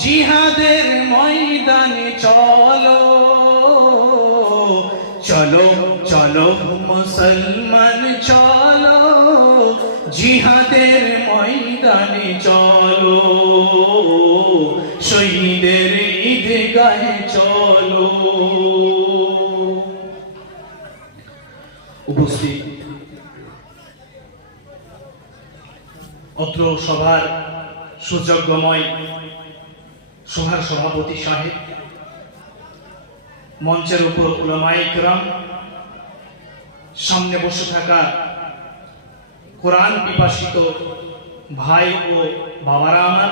জিহাদের ময়দানে চলো, চলো চলো মুসলমান চলো, জিহাদের ময়দানে চলো, শহীদের ঈদগাহে চলো। উপস্থিত অত্র সভার সুযোগ্যময় সভার সভাপতি সাহেব, মঞ্চের উপর উলামায়ে কিরাম, সামনে বসে থাকা কোরআন পিপাসিত ভাই ও বাবারা আমার,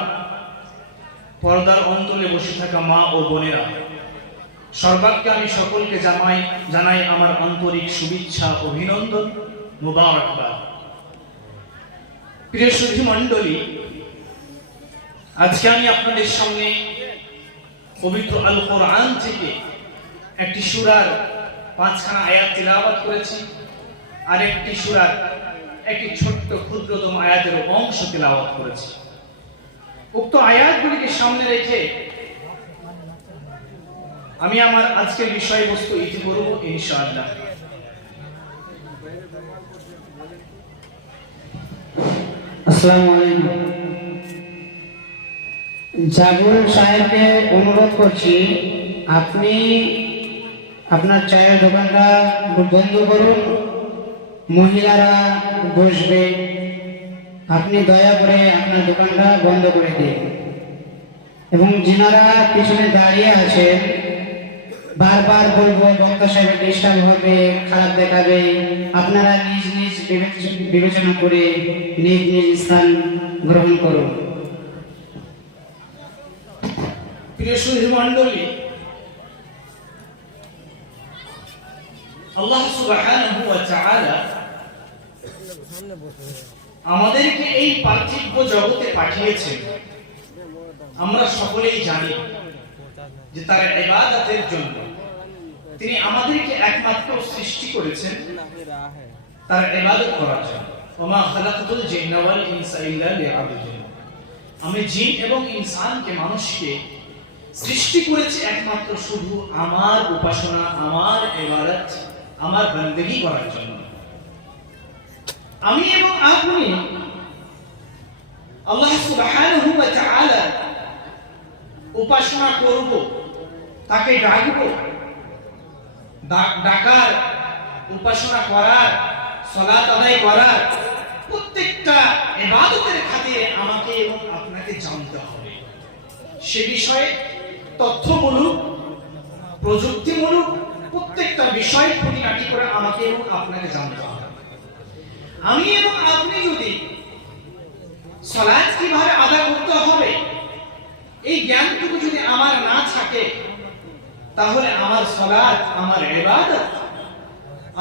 পর্দার অন্তরে বসে থাকা মা ও বোনেরা, সর্বাগ্যে আমি সকলকে জানাই আমার আন্তরিক শুভেচ্ছা, অভিনন্দন, মুবারকবাদ। প্রিয় সুধী মণ্ডলী, আজকে আমি আপনাদের সামনে পবিত্র আল কোরআন থেকে একটি সূরার 5খানা আয়াত তিলাওয়াত করেছি, আর একটি সূরার একটি ছোট্ট ক্ষুদ্রতম আয়াতের অংশ তিলাওয়াত করেছি। উক্ত আয়াতগুলিকে সামনে রেখে আমি আমার আজকের বিষয়বস্তু ইতি করব ইনশাআল্লাহ। আসসালামু আলাইকুম। জাগুল সাহেবকে অনুরোধ করছি, আপনি আপনার চায়ের দোকানটা বন্ধ করুন, মহিলারা বসবে, আপনি দয়া করে আপনার দোকানটা বন্ধ করে দিন। এবং যিনারা পিছনে দাঁড়িয়ে আছেন, বারবার বলবো বক্তা সাহেব ডিস্টার্ব হবে, খারাপ দেখাবে, আপনারা নিজ নিজ বিবেচনা করে নিজ নিজ স্থান গ্রহণ করুন। প্রিয় সুধী মণ্ডলী, আল্লাহ সুবহানাহু ওয়া তাআলা আমাদেরকে এই পার্থিব জগতে পাঠিয়েছেন। আমরা সকলেই জানি যে তার ইবাদতের জন্য তিনি আমাদেরকে একমাত্র সৃষ্টি করেছেন তার ইবাদত করার জন্য। ওমা খালাকাতুল জিন্না ওয়াল ইনসা ইল্লা লিয়াবুদুন। আমি জিন এবং ইনসানকে, মানুষকে সৃষ্টি করেছি একমাত্র শুধু আমার উপাসনা, আমার ইবাদত, আমার বندگی করার জন্য। আমি এবং আপনি আল্লাহ সুবহানাহু ওয়া তাআলা উপাসনা করব, তাকে ডাকব, ডাকার, উপাসনা করার, সালাত আদায় করার প্রত্যেকটা ইবাদতের খাতিরে আমাকে এবং আপনাকে জানতে হবে। সে বিষয়ে তথ্যমূলক, প্রযুক্তিমূলক প্রত্যেকটা বিষয় খুঁটিনাটি করে আমাকে এবং আপনাকে জানতে হবে। আমি এবং আপনি যদি সালাত কিভাবে আদায় করতে হবে এই জ্ঞানটুকু যদি আমার না থাকে, তাহলে আমার সালাত, আমার ইবাদত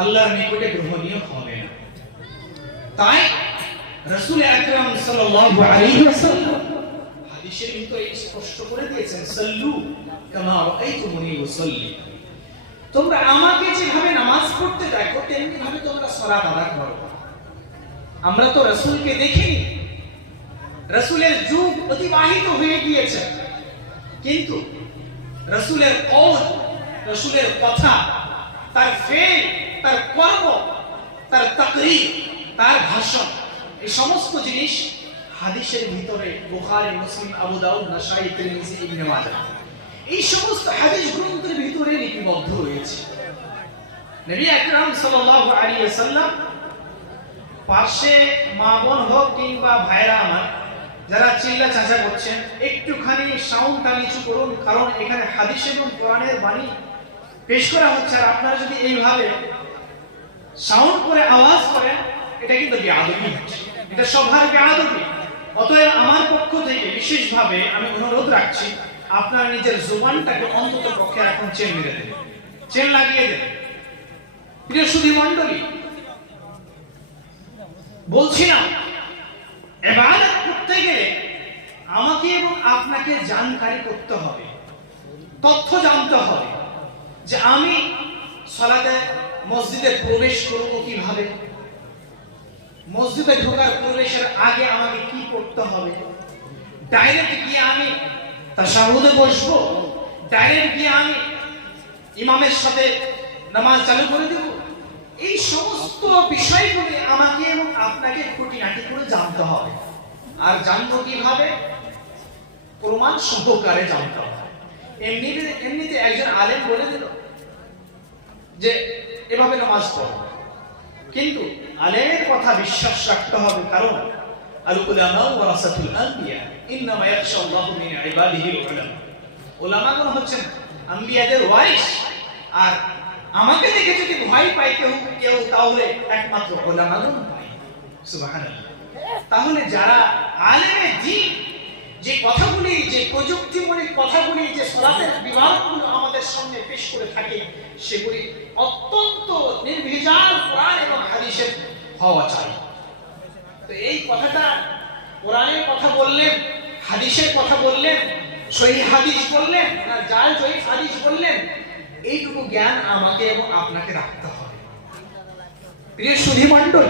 আল্লাহর নিকটে গ্রহণীয় হবে না। তাই রাসূল আকরাম সাল্লাল্লাহু আলাইহি ওয়াসাল্লাম হাদিসের ভিতরে স্পষ্ট করে দিয়েছেন, সাল্লু কামা রাআইতুমুনি উসাল্লি। তোমরা আমাকে যেভাবে নামাজ পড়তে দেখো তেমনি ভাবে তোমরা সালাত আদায় করো। আমরা তো রাসূলকে দেখিনি, রাসূলের যুগ অতিবাহিত হয়ে গিয়েছে, কিন্তু রাসূলের কওল, রাসূলের কথা, তার ফেল, তার কর্ম, তার তাকরীর, তার ভাষণ, এই সমস্ত জিনিস হাদিসের ভিতরে বুখারী, মুসলিম, আবু দাউদ, নাসাঈ, তিরমিজি, ইবনে মাজাহ এই সমস্ত হাদিস গ্রন্থের ভিতরে লিপিবদ্ধ রয়েছে। নবী আকরাম সাল্লাল্লাহু আলাইহি ওয়াসাল্লাম পাশে মা বোন হোক কিংবা ভাইরা আমার যারা চিল্লা চাচা করছেন, একটুখানি সাউন্ডটা নিচু করুন, কারণ এখানে হাদিস এবং কোরআনের বাণী পেশ করা হচ্ছে। আর আপনারা যদি এইভাবে সাউন্ড করে আওয়াজ করেন, এটা কিন্তু বেয়াদবি হচ্ছে, এটা সবার বেয়াদবি। অতএব আমার পক্ষ থেকে বিশেষভাবে আমি অনুরোধ রাখছি, আপনার নিজের জবানটাকে অন্তত পক্ষে এখন চেন মেরে দেন, চেন লাগিয়ে দেন। প্রিয় সুধী মণ্ডলী, বলছিলাম ইবাদত করতে গেলে আমাকে এবং আপনাকে জানকারি করতে হবে, তথ্য জানতে হবে যে আমি সালাতে মসজিদে প্রবেশ করব কিভাবে, মসজিদে ঢোকার প্রবেশের আগে আমাকে কি করতে হবে, ডাইরেক্ট গিয়ে আমি তাশাহুদে বসবো, ডাইরেক্ট গিয়ে আমি ইমামের সাথে নামাজ চালু করে দেব। এই সমস্ত বিষয়গুলি আমাকে এবং আপনাকে খুঁটিনাটি করে জানতে হবে। আর জানবো কিভাবে? প্রমাণ সহকারে জানতে হবে। এমনিতে একজন আলেম বলে দিল যে এভাবে নামাজ পড়ো, কিন্তু আলেমের কথা বিশ্বাস রাখতে হবে, কারণ আল উলামা ওয়ারাসাতুল আম্বিয়া ইন্নামা ইয়াখশাল্লাহু মিন ইবাদিহিল উলামা। উলামাগণ হচ্ছেন আম্বিয়াদের ওয়ারিস, আর আমাকে দেখে যদি ভয় পায় কেউ তাহলে একমাত্র উলামাগণ পায়। সুবহানাল্লাহ। তাহলে যারা আলেমে দ্বীন, যে কথাগুলি, যে প্রযুক্তিমূলক কথাগুলি, যে সালাতের বিভাগগুলো আমাদের সামনে পেশ করে থাকে, সেগুলি অত্যন্ত নির্ভেজাল কোরআন এবং হাদিসের হওয়া চাই। তো এই কথাটা কোরআনের কথা বললেন, হাদিসের কথা বললেন, সহিহ হাদিস বললেন না জাল সহিহ হাদিস বললেন, এইটুকু জ্ঞান আমাকে এবং আপনাকে রাখতে হবে। প্রিয় সুধী মণ্ডলী,